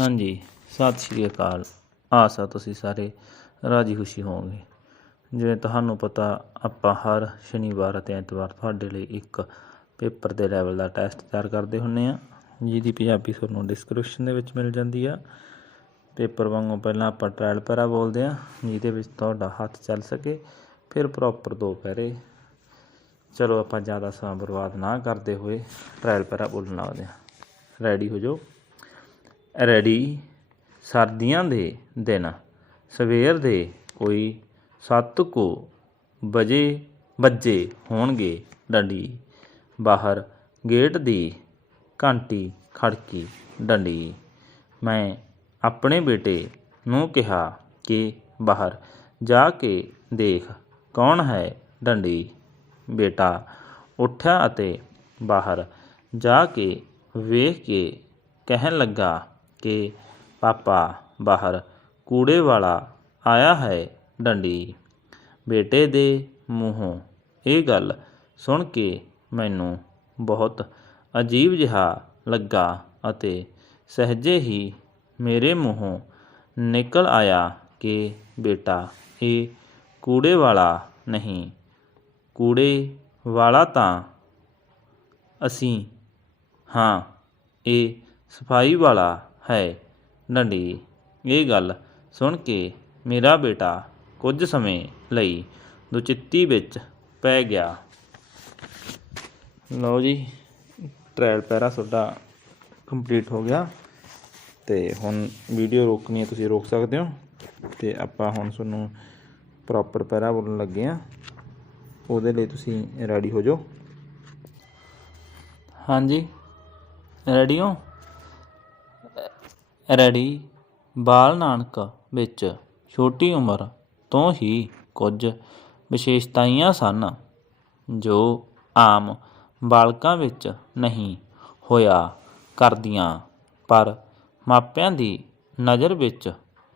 ਹਾਂਜੀ, ਸਤਿ ਸ਼੍ਰੀ ਅਕਾਲ। ਆਸਾ ਤੁਸੀਂ ਸਾਰੇ ਰਾਜੀ ਖੁਸ਼ੀ ਹੋਵੋਗੇ। ਜਿਵੇਂ ਤੁਹਾਨੂੰ ਪਤਾ, ਆਪਾਂ ਹਰ ਸ਼ਨੀਵਾਰ ਅਤੇ ਐਤਵਾਰ ਤੁਹਾਡੇ ਲਈ ਇੱਕ ਪੇਪਰ ਦੇ ਲੈਵਲ ਦਾ ਟੈਸਟ ਤਿਆਰ ਕਰਦੇ ਹੁੰਨੇ ਆ ਜਿਹਦੀ ਪੰਜਾਬੀ ਤੁਹਾਨੂੰ ਡਿਸਕ੍ਰਿਪਸ਼ਨ ਦੇ ਵਿੱਚ ਮਿਲ ਜਾਂਦੀ ਆ। ਪੇਪਰ ਵਾਂਗੂ ਪਹਿਲਾਂ ਆਪਾਂ ਟ੍ਰਾਇਲ ਪੈਰਾ ਬੋਲਦੇ ਆ ਜਿਹਦੇ ਵਿੱਚ ਤੁਹਾਡਾ ਹੱਥ ਚੱਲ ਸਕੇ, ਫਿਰ ਪ੍ਰੋਪਰ ਦੋ ਪੈਰੇ। ਚਲੋ ਆਪਾਂ ਜ਼ਿਆਦਾ ਸਮਾਂ ਬਰਬਾਦ ਨਾ ਕਰਦੇ ਹੋਏ ਟ੍ਰਾਇਲ ਪੈਰਾ ਬੋਲਣ ਲੱਗਦੇ ਆ ਰੈਡੀ ਹੋ ਜਾਓ। ਰੈਡੀ ਸਰਦੀਆਂ ਦੇ ਦਿਨ। ਸਵੇਰ ਦੇ ਕੋਈ ਸੱਤ ਕੁ ਵਜੇ ਵੱਜੇ ਹੋਣਗੇ ਡੰਡੀ। ਬਾਹਰ ਗੇਟ ਦੀ ਘੰਟੀ ਖੜਕੀ ਡੰਡੀ। ਮੈਂ ਆਪਣੇ ਬੇਟੇ ਨੂੰ ਕਿਹਾ ਕਿ ਬਾਹਰ ਜਾ ਕੇ ਦੇਖ ਕੌਣ ਹੈ ਡੰਡੀ। ਬੇਟਾ ਉੱਠਿਆ ਅਤੇ ਬਾਹਰ ਜਾ ਕੇ ਵੇਖ ਕੇ ਕਹਿਣ ਲੱਗਾ ਕਿ ਪਾਪਾ ਬਾਹਰ ਕੂੜੇ ਵਾਲਾ ਆਇਆ ਹੈ ਡੰਡੀ। ਬੇਟੇ ਦੇ ਮੂੰਹੋਂ ਇਹ ਗੱਲ ਸੁਣ ਕੇ ਮੈਨੂੰ ਬਹੁਤ ਅਜੀਬ ਜਿਹਾ ਲੱਗਾ ਅਤੇ ਸਹਜੇ ਹੀ ਮੇਰੇ ਮੂੰਹੋਂ ਨਿਕਲ ਆਇਆ ਕਿ ਬੇਟਾ, ਇਹ ਕੂੜੇ ਵਾਲਾ ਨਹੀਂ, ਕੂੜੇ ਵਾਲਾ ਤਾਂ ਅਸੀਂ। ਹਾਂ, ਇਹ ਸਫ਼ਾਈ ਵਾਲਾ ਹੈ। ਡੰਡੀ ਇਹ ਗੱਲ ਸੁਣ ਕੇ ਮੇਰਾ ਬੇਟਾ ਕੁਝ ਸਮੇਂ ਲਈ ਦੁਚਿੱਤੀ ਵਿੱਚ ਪੈ ਗਿਆ। ਲਓ ਜੀ ਟ੍ਰਾਇਲ ਪੈਰਾ ਤੁਹਾਡਾ ਕੰਪਲੀਟ ਹੋ ਗਿਆ ਤੇ ਹੁਣ ਵੀਡੀਓ ਰੋਕਣੀ ਹੈ, ਤੁਸੀਂ ਰੋਕ ਸਕਦੇ ਹੋ। ਤੇ ਆਪਾਂ ਹੁਣ ਤੁਹਾਨੂੰ ਪ੍ਰੋਪਰ ਪੈਰਾ ਬੋਲਣ ਲੱਗੇ ਆ ਉਹਦੇ ਲਈ ਤੁਸੀਂ ਰੈਡੀ ਹੋ ਜਾਓ। ਹਾਂਜੀ, ਰੈਡੀ ਹੋ? ਰੈਡੀ। ਬਾਲ ਨਾਨਕ ਵਿੱਚ ਛੋਟੀ ਉਮਰ ਤੋਂ ਹੀ ਕੁਝ ਵਿਸ਼ੇਸ਼ਤਾਈਆਂ ਸਨ, ਜੋ ਆਮ ਬਾਲਕਾਂ ਵਿੱਚ ਨਹੀਂ ਹੋਇਆ ਕਰਦੀਆਂ, ਪਰ ਮਾਪਿਆਂ ਦੀ ਨਜ਼ਰ ਵਿੱਚ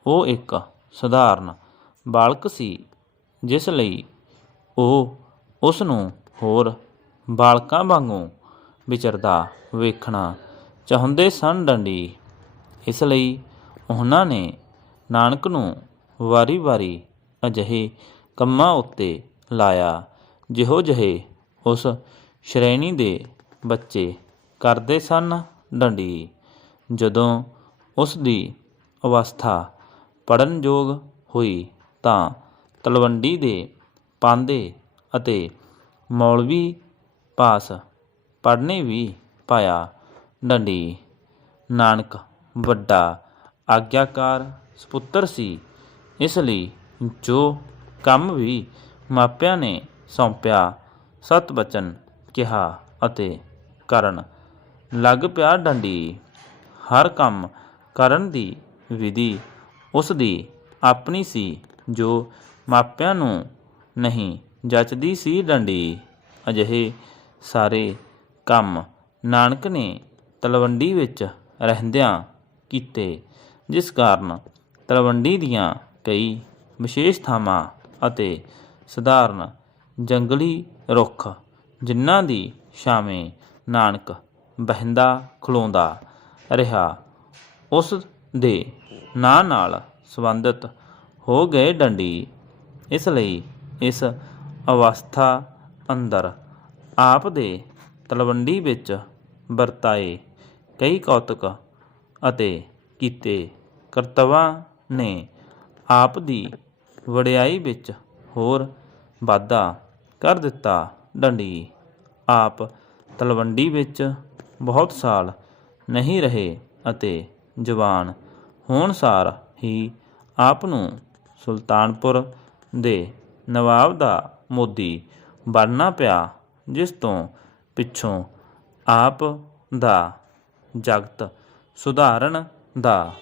ਉਹ ਇੱਕ ਸਧਾਰਨ ਬਾਲਕ ਸੀ, ਜਿਸ ਲਈ ਉਹ ਉਸ ਨੂੰ ਹੋਰ ਬਾਲਕਾਂ ਵਾਂਗੂ ਵਿਚਰਦਾ ਵੇਖਣਾ ਚਾਹੁੰਦੇ ਸਨ। ਡੰਡੀ ਇਸ ਲਈ ਉਹਨਾਂ ਨੇ ਨਾਨਕ ਨੂੰ ਵਾਰੀ-ਵਾਰੀ ਅਜਿਹੇ ਕੰਮਾਂ ਉੱਤੇ ਲਾਇਆ ਜਿਹੋ ਜਿਹੇ ਉਸ ਸ਼੍ਰੇਣੀ ਦੇ ਬੱਚੇ ਕਰਦੇ ਸਨ ਡੰਡੀ। ਜਦੋਂ ਉਸ ਦੀ ਅਵਸਥਾ ਪੜਨ ਯੋਗ ਹੋਈ ਤਾਂ ਤਲਵੰਡੀ ਦੇ ਪਾਂਦੇ ਅਤੇ ਮੌਲਵੀ ਪਾਸ ਪੜ੍ਹਨੇ ਵੀ ਪਾਇਆ ਡੰਡੀ। ਨਾਨਕ ਵੱਡਾ ਆਗਿਆਕਾਰ ਸੁਪੁੱਤਰ ਸੀ। ਇਸ ਲਈ ਜੋ ਕੰਮ ਵੀ ਮਾਪਿਆਂ ਨੇ ਸੌਂਪਿਆ ਸਤਬਚਨ ਕਿਹਾ ਅਤੇ ਕਰਨ ਲੱਗ ਪਿਆ ਡੰਡੀ। ਹਰ ਕੰਮ ਕਰਨ ਦੀ ਵਿਧੀ ਉਸ ਦੀ ਆਪਣੀ ਸੀ, ਜੋ ਮਾਪਿਆਂ ਨੂੰ ਨਹੀਂ ਜੱਚਦੀ ਸੀ ਡੰਡੀ। ਅਜਿਹੇ ਸਾਰੇ ਕੰਮ ਨਾਨਕ ਨੇ ਤਲਵੰਡੀ ਵਿੱਚ ਰਹਿੰਦਿਆਂ ਕੀਤੇ, ਜਿਸ ਕਾਰਨ ਤਲਵੰਡੀ ਦੀਆਂ ਕਈ ਵਿਸ਼ੇਸ਼ ਥਾਵਾਂ ਅਤੇ ਸਧਾਰਨ ਜੰਗਲੀ ਰੁੱਖ, ਜਿਨ੍ਹਾਂ ਦੀ ਛਾਵੇਂ ਨਾਨਕ ਬਹਿੰਦਾ ਖਲੋਂਦਾ ਰਿਹਾ, ਉਸ ਦੇ ਨਾਂ ਨਾਲ ਸੰਬੰਧਿਤ ਹੋ ਗਏ ਡੰਡੀ। ਇਸ ਲਈ ਇਸ ਅਵਸਥਾ ਅੰਦਰ ਆਪ ਦੇ ਤਲਵੰਡੀ ਵਿੱਚ ਵਰਤਾਏ ਕਈ ਕੌਤਕ ਅਤੇ ਕੀਤੇ ਕਰਤੱਵਾਂ ਨੇ ਆਪ ਦੀ ਵਡਿਆਈ ਵਿੱਚ ਹੋਰ ਵਾਧਾ ਕਰ ਦਿੱਤਾ। ਡੰਡੀ ਆਪ ਤਲਵੰਡੀ ਵਿੱਚ ਬਹੁਤ ਸਾਲ ਨਹੀਂ ਰਹੇ ਅਤੇ ਜਵਾਨ ਹੋਣ ਸਾਰ ਹੀ ਆਪ ਨੂੰ ਸੁਲਤਾਨਪੁਰ ਦੇ ਨਵਾਬ ਦਾ ਮੋਦੀ ਬਣਨਾ ਪਿਆ, ਜਿਸ ਤੋਂ ਪਿੱਛੋਂ ਆਪ ਦਾ ਜਗਤ ਸੁਧਾਰਨ ਦਾ।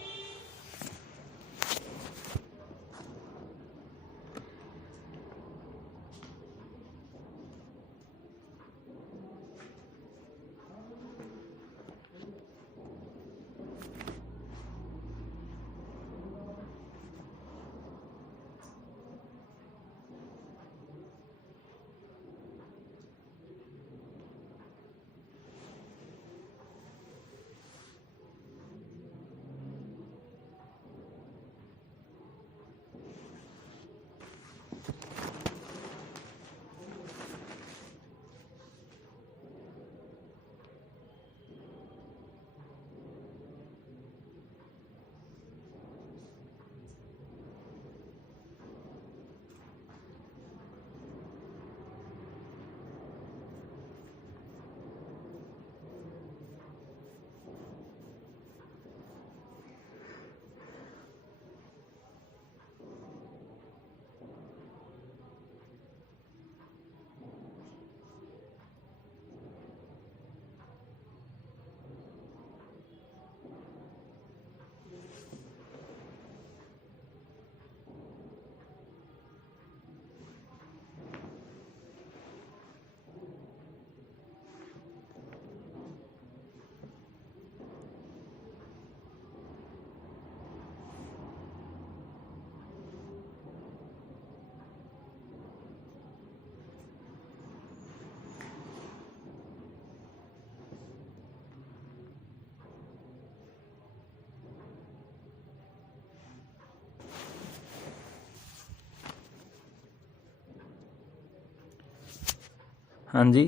ਹਾਂਜੀ।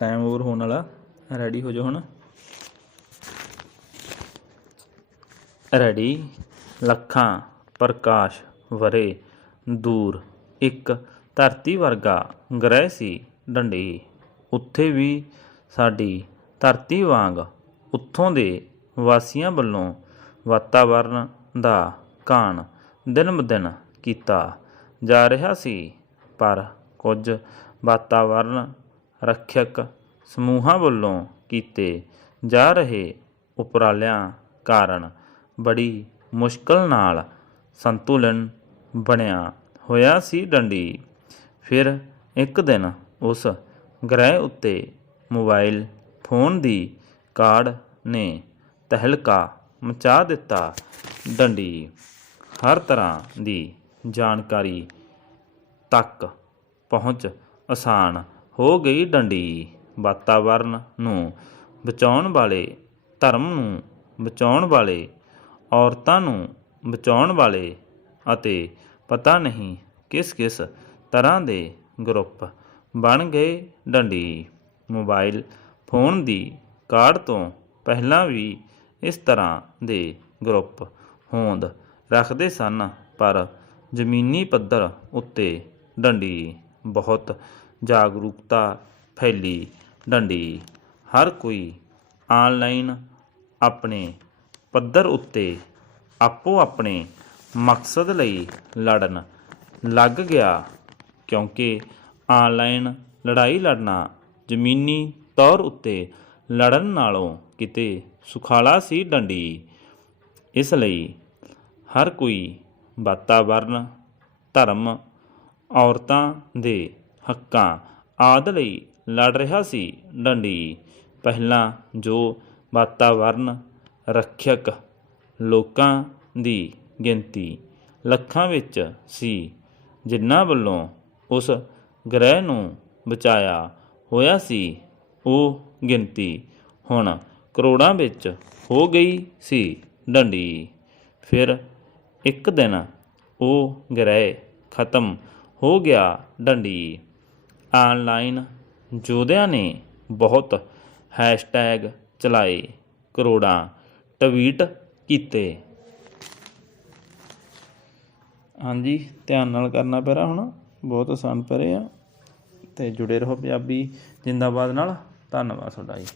ਟਾਈਮ ਓਵਰ ਹੋਣ ਵਾਲਾ। ਰੈਡੀ ਹੋ ਜਾਓ ਹੁਣ। ਰੈਡੀ ਲੱਖਾਂ, ਪ੍ਰਕਾਸ਼, ਵਰੇ, ਦੂਰ, ਇੱਕ, ਧਰਤੀ ਵਰਗਾ, ਗ੍ਰਹਿ ਸੀ, ਡੰਡੀ। ਉੱਥੇ ਵੀ ਸਾਡੀ ਧਰਤੀ ਵਾਂਗ ਉੱਥੋਂ ਦੇ ਵਾਸੀਆਂ ਵੱਲੋਂ ਵਾਤਾਵਰਣ ਦਾ ਘਾਣ ਦਿਨ ਬ ਦਿਨ ਕੀਤਾ ਜਾ ਰਿਹਾ ਸੀ, ਪਰ ਕੁਝ ਵਾਤਾਵਰਣ ਰੱਖਿਅਕ ਸਮੂਹਾਂ ਵੱਲੋਂ ਕੀਤੇ ਜਾ ਰਹੇ ਉਪਰਾਲਿਆਂ ਕਾਰਨ ਬੜੀ ਮੁਸ਼ਕਲ ਨਾਲ ਸੰਤੁਲਨ ਬਣਿਆ ਹੋਇਆ ਸੀ ਡੰਡੀ। ਫਿਰ ਇੱਕ ਦਿਨ ਉਸ ਗ੍ਰਹਿ ਉੱਤੇ ਮੋਬਾਈਲ ਫੋਨ ਦੀ ਕਾਢ ਨੇ ਤਹਿਲਕਾ ਮਚਾ ਦਿੱਤਾ ਡੰਡੀ। ਹਰ ਤਰ੍ਹਾਂ ਦੀ ਜਾਣਕਾਰੀ ਤੱਕ ਪਹੁੰਚ ਆਸਾਨ ਹੋ ਗਈ ਡੰਡੀ। ਵਾਤਾਵਰਨ ਨੂੰ ਬਚਾਉਣ ਵਾਲੇ, ਧਰਮ ਨੂੰ ਬਚਾਉਣ ਵਾਲੇ, ਔਰਤਾਂ ਨੂੰ ਬਚਾਉਣ ਵਾਲੇ ਅਤੇ ਪਤਾ ਨਹੀਂ ਕਿਸ ਕਿਸ ਤਰ੍ਹਾਂ ਦੇ ਗਰੁੱਪ ਬਣ ਗਏ ਡੰਡੀ। ਮੋਬਾਈਲ ਫੋਨ ਦੀ ਕਾਢ ਤੋਂ ਪਹਿਲਾਂ ਵੀ ਇਸ ਤਰ੍ਹਾਂ ਦੇ ਗਰੁੱਪ ਹੋਂਦ ਰੱਖਦੇ ਸਨ, ਪਰ ਜ਼ਮੀਨੀ ਪੱਧਰ ਉੱਤੇ ਡੰਡੀ ਬਹੁਤ ਜਾਗਰੂਕਤਾ ਫੈਲੀ। ਡੰਡੀ, ਹਰ ਕੋਈ ਆਨਲਾਈਨ ਆਪਣੇ ਪੱਧਰ ਉੱਤੇ ਆਪੋ ਆਪਣੇ ਮਕਸਦ ਲਈ ਲੜਨ ਲੱਗ ਗਿਆ, ਕਿਉਂਕਿ ਆਨਲਾਈਨ ਲੜਾਈ ਲੜਨਾ ਜ਼ਮੀਨੀ ਤੌਰ ਉੱਤੇ ਲੜਨ ਨਾਲੋਂ ਕਿਤੇ ਸੁਖਾਲਾ ਸੀ ਡੰਡੀ। ਇਸ ਲਈ ਹਰ ਕੋਈ ਵਾਤਾਵਰਨ, ਧਰਮ ਔਰਤਾਂ ਦੇ ਹੱਕਾਂ ਆਦਿ ਲਈ ਲੜ ਰਿਹਾ ਸੀ ਡੰਡੀ। ਪਹਿਲਾਂ ਜੋ ਵਾਤਾਵਰਨ ਰੱਖਿਅਕ ਲੋਕਾਂ ਦੀ ਗਿਣਤੀ ਲੱਖਾਂ ਵਿੱਚ ਸੀ, ਜਿਨ੍ਹਾਂ ਵੱਲੋਂ ਉਸ ਗ੍ਰਹਿ ਨੂੰ ਬਚਾਇਆ ਹੋਇਆ ਸੀ, ਉਹ ਗਿਣਤੀ ਹੁਣ ਕਰੋੜਾਂ ਵਿੱਚ ਹੋ ਗਈ ਸੀ ਡੰਡੀ। ਫਿਰ ਇੱਕ ਦਿਨ ਉਹ ਗ੍ਰਹਿ ਖਤਮ ਹੋ ਗਿਆ ਡੰਡੀ। ਆਨਲਾਈਨ ਯੋਧਿਆਂ ਨੇ ਬਹੁਤ ਹੈਸ਼ਟੈਗ ਚਲਾਏ, ਕਰੋੜਾਂ ਟਵੀਟ ਕੀਤੇ। ਹਾਂਜੀ, ਧਿਆਨ ਨਾਲ ਕਰਨਾ ਪੈਰਾ ਹੁਣ, ਬਹੁਤ ਆਸਾਨ ਪਰੇ ਆ। ਤੇ ਜੁੜੇ ਰਹੋ ਪੰਜਾਬੀ ਜਿੰਦਾਬਾਦ ਨਾਲ। ਧੰਨਵਾਦ ਤੁਹਾਡਾ ਜੀ।